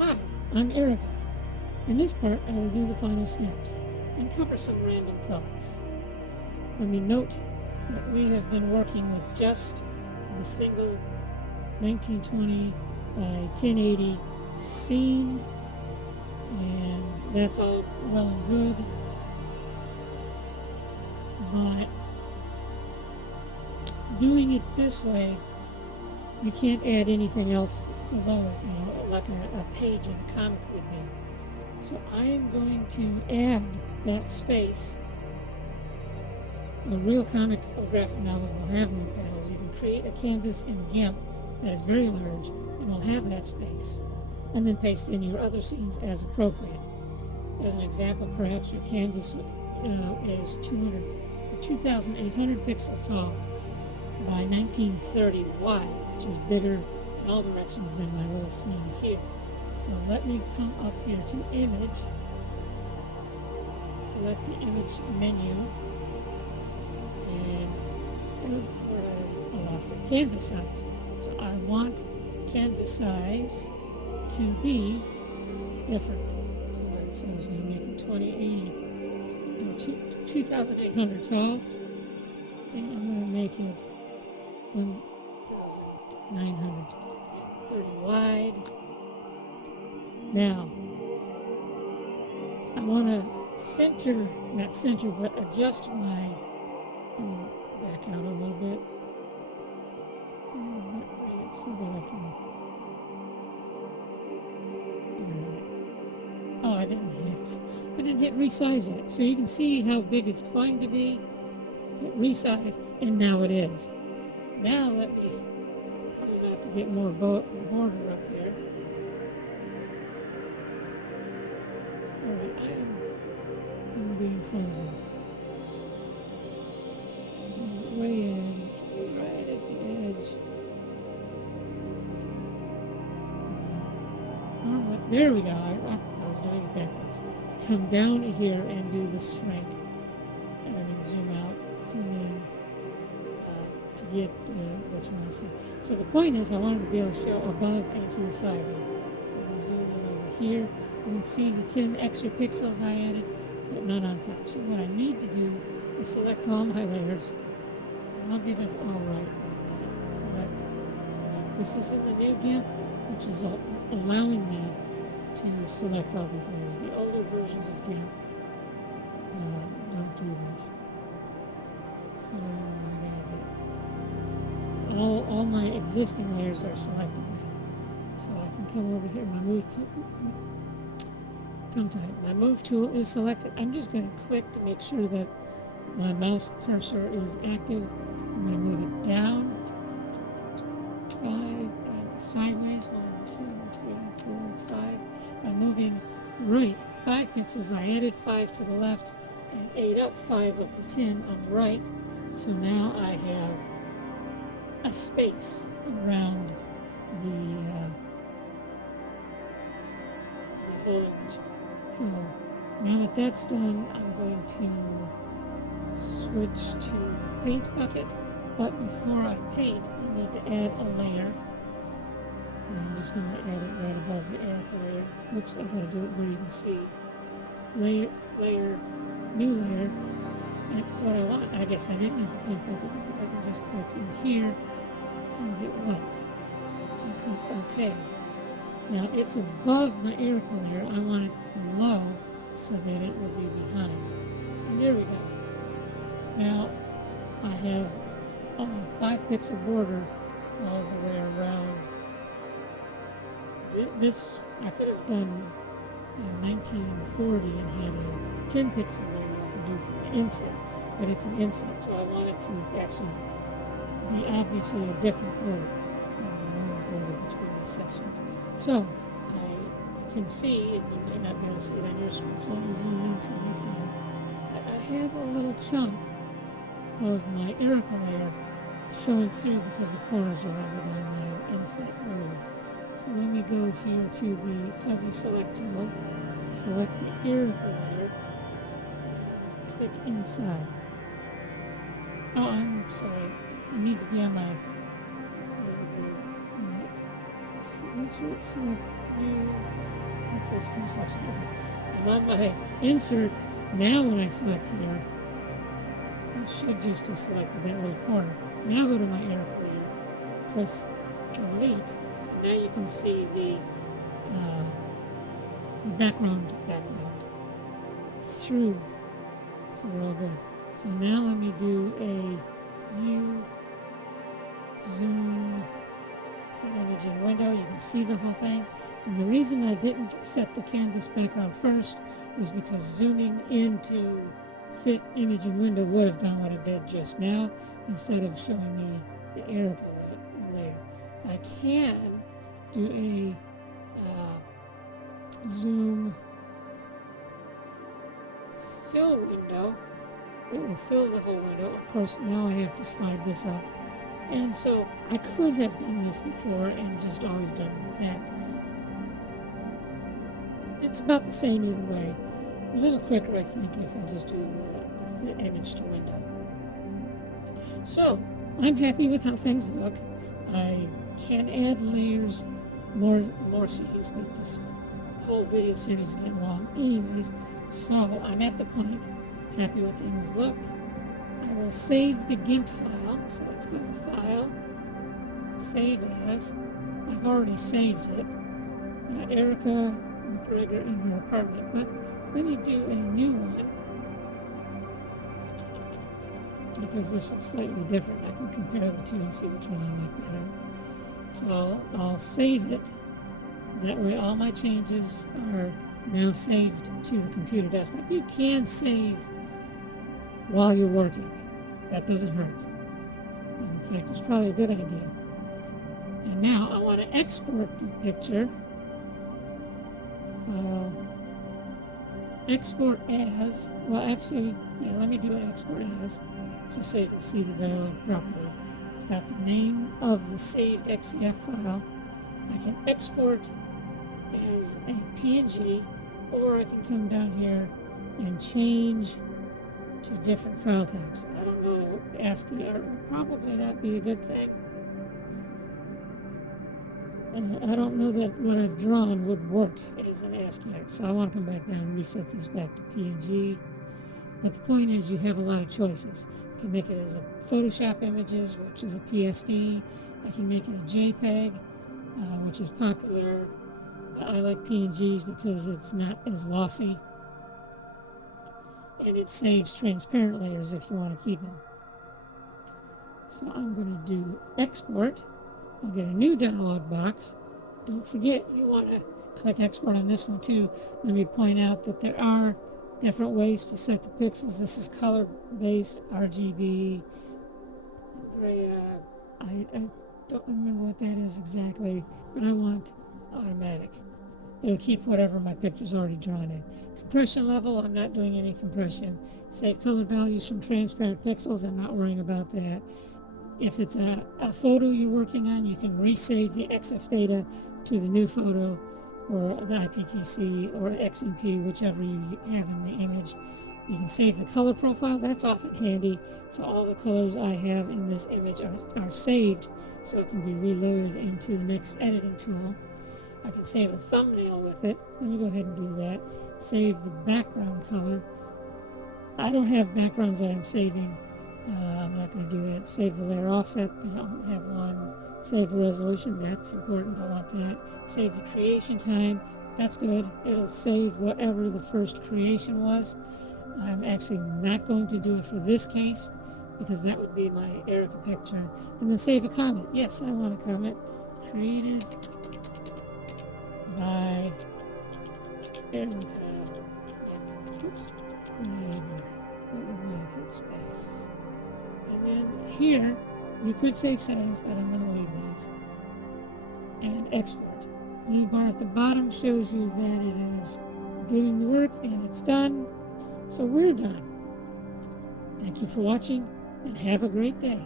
Hi, I'm Erica. In this part, I will do the final steps and cover some random thoughts. Let me note that we have been working with just the single 1920 by 1080 scene, and that's all well and good, but doing it this way, you can't add anything else below it, like a page in a comic would be. So I am going to add that space. A real comic or graphic novel will have no panels. You can create a canvas in GIMP that is very large and will have that space, and then paste in your other scenes as appropriate. As an example, perhaps your canvas is 2,800 pixels tall by 1930 wide, which is bigger in all directions than my little scene here. So let me come up here to Image, select the Image menu, and I lost it, Canvas size. So I want canvas size to be different. So that says I'm going to make it 2,800 tall, and I'm going to make it 1,930 wide. Now, I want to not center, but adjust my, let me back out a little bit so that I can, oh, I didn't hit resize yet. So you can see how big it's going to be. Hit resize, and now it is. Now let me zoom out to get more border up here. Alright, I'm being clumsy. Way in, right at the edge. There we go. I was doing it backwards. Come down here and do the shrink. And then zoom out, zoom in to get what you want to see. So the point is I wanted to be able to show above and to the side here. So we zoom in over here. You can see the 10 extra pixels I added, but none on top. So what I need to do is select all my layers. And I'll get it all right. Select. This is in the new GIMP, which is allowing me to select all these layers. The older versions of GIMP don't do this. So I gotta get all my existing layers are selected now. So I can come over here. My move tool is selected. I'm just going to click to make sure that my mouse cursor is active. I'm going to move it down 5 and sideways 1, 2, 3, 4, 5. By moving right 5 pixels, I added 5 to the left and ate up 5 of the 10 on the right. So now I have a space around the whole image. So now that that's done, I'm going to switch to the paint bucket. But before I paint, I need to add a layer. And I'm just going to add it right above the Erica layer. Oops, I've got to do it where you can see. Layer, new layer. And what I want, I guess I didn't need the paint bucket because I can just click in here and get white. And click OK. Now it's above my Erica layer. I want it below so that it will be behind. And there we go. Now I have a 5 pixel border all the way around. This I could have done 1940 and had a 10 pixel layer I can do for the inset, but it's an inset, so I want it to actually be obviously a different border than the normal border between the sections. So I can see, and you may not be able to see it on your screen, so let me zoom in so you can. I have a little chunk of my Erica layer showing through because the corners are rendered on my inset border. So let me go here to the fuzzy select tool, select the Erica layer, and click inside. Oh, I'm sorry. I need to be on my make sure it's select new access to section. Okay. I'm on my insert. Now when I select here, it should just have selected that little corner. Now go to my arrow layer, press delete, and now you can see the background through. So we're all good. So now let me do a view, zoom, fit image in window. You can see the whole thing. And the reason I didn't set the canvas background first was because zooming into fit image in window would have done what it did just now instead of showing me the arrow layer. I can do a zoom fill window. It will fill the whole window. Of course, now I have to slide this up. And so I could have done this before and just always done that. It's about the same either way. A little quicker, I think, if I just do the fit image to window. So I'm happy with how things look. I can add layers, more scenes, but this whole video series is getting long anyways. So I'm at the point, happy with things look. I will save the GIMP file. So let's go to File, Save As. I've already saved it. Erica McGregor in her apartment, but let me do a new one because this one's slightly different. I can compare the two and see which one I like better. So I'll save it. That way all my changes are now saved to the computer desktop. You can save while you're working. That doesn't hurt. In fact, it's probably a good idea. And now I want to export the picture. File, export as, well actually, yeah, let me do an export as, just so you can see the dialog properly. It's got the name of the saved XCF file. I can export as a PNG, or I can come down here and change to different file types. I don't know, ASCII art would probably not be a good thing. I don't know that what I've drawn would work as an ASCII art, so I want to come back down and reset this back to PNG. But the point is you have a lot of choices. I can make it as a Photoshop images, which is a PSD. I can make it a JPEG, which is popular. I like PNGs because it's not as lossy. And it saves transparent layers if you want to keep them. So I'm going to do export. I'll get a new dialog box. Don't forget, you want to click export on this one too. Let me point out that there are different ways to set the pixels. This is color-based, RGB, I don't remember what that is exactly, but I want automatic. It'll keep whatever my picture's already drawn in. Compression level, I'm not doing any compression. Save color values from transparent pixels, I'm not worrying about that. If it's a photo you're working on, you can resave the XF data to the new photo, or the IPTC, or XMP, whichever you have in the image. You can save the color profile, that's often handy, so all the colors I have in this image are saved, so it can be reloaded into the next editing tool. I can save a thumbnail with it. Let me go ahead and do that. Save the background color. I don't have backgrounds that I'm saving. I'm not going to do that. Save the layer offset. I don't have one. Save the resolution. That's important. I want that. Save the creation time. That's good. It'll save whatever the first creation was. I'm actually not going to do it for this case because that would be my Erica picture. And then save a comment. Yes, I want a comment. Created by Erica. Oops. Creator. Hit space. And then here, you could save settings, but I'm going to leave these. And export. Blue bar at the bottom shows you that it is doing the work and it's done. So we're done. Thank you for watching and have a great day.